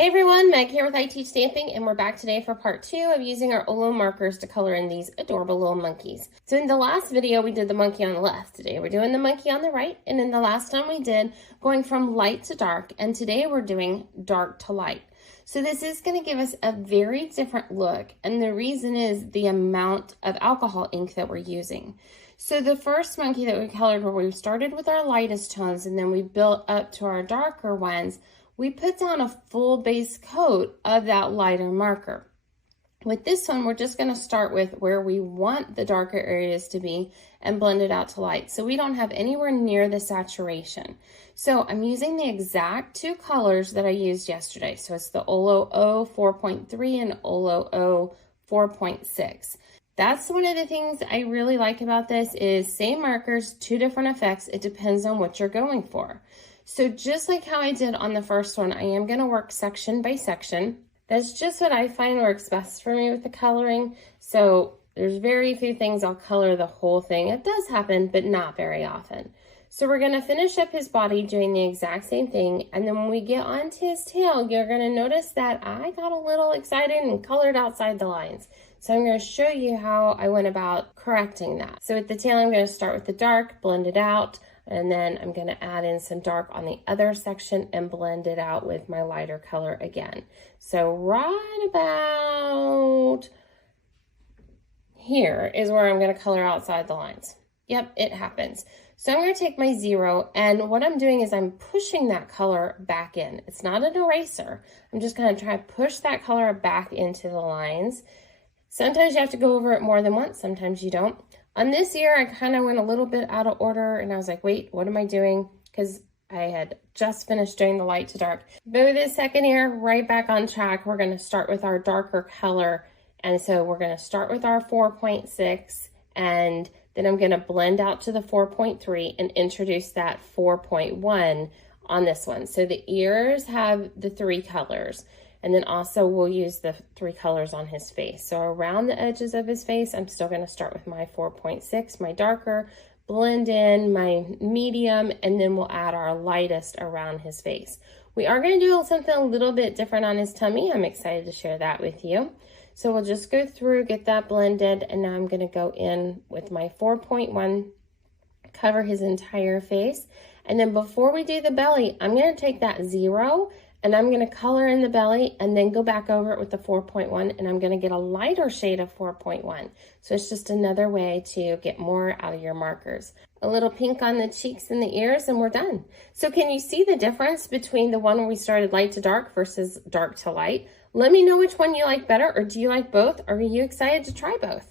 Hey everyone, Meg here with I Teach Stamping, and we're back today for part 2 of using our OLO markers to color in these adorable little monkeys. So in the last video, we did the monkey on the left. Today we're doing the monkey on the right, and in the last time we did going from light to dark, and today we're doing dark to light. So this is going to give us a very different look, and the reason is the amount of alcohol ink that we're using. So the first monkey that we colored, where we started with our lightest tones and then we built up to our darker ones, we put down a full base coat of that lighter marker. With this one, we're just going to start with where we want the darker areas to be and blend it out to light. So we don't have anywhere near the saturation. So I'm using the exact two colors that I used yesterday. So it's the OLO O 4.3 and OLO O 4.6. That's one of the things I really like about this is same markers, two different effects. It depends on what you're going for. So just like how I did on the first one, I am going to work section by section. That's just what I find works best for me with the coloring. So there's very few things I'll color the whole thing. It does happen, but not very often. So we're going to finish up his body doing the exact same thing. And then when we get onto his tail, you're going to notice that I got a little excited and colored outside the lines. So I'm going to show you how I went about correcting that. So with the tail, I'm going to start with the dark, blend it out. And then I'm going to add in some dark on the other section and blend it out with my lighter color again. So right about here is where I'm going to color outside the lines. Yep, it happens. So I'm going to take my 0, and what I'm doing is I'm pushing that color back in. It's not an eraser. I'm just going to try to push that color back into the lines. Sometimes you have to go over it more than once, sometimes you don't. On this ear, I kind of went a little bit out of order, and I was like, wait, what am I doing? Because I had just finished doing the light to dark. But with this second ear, right back on track, we're going to start with our darker color. And so we're going to start with our 4.6, and then I'm going to blend out to the 4.3 and introduce that 4.1 on this one. So the ears have the 3 colors. And then also we'll use the 3 colors on his face. So around the edges of his face, I'm still going to start with my 4.6, my darker, blend in my medium, and then we'll add our lightest around his face. We are going to do something a little bit different on his tummy. I'm excited to share that with you. So we'll just go through, get that blended, and now I'm going to go in with my 4.1, cover his entire face. And then before we do the belly, I'm going to take that 0 and I'm going to color in the belly and then go back over it with the 4.1, and I'm going to get a lighter shade of 4.1. So it's just another way to get more out of your markers. A little pink on the cheeks and the ears, and we're done. So can you see the difference between the one where we started light to dark versus dark to light? Let me know which one you like better, or do you like both? Or are you excited to try both?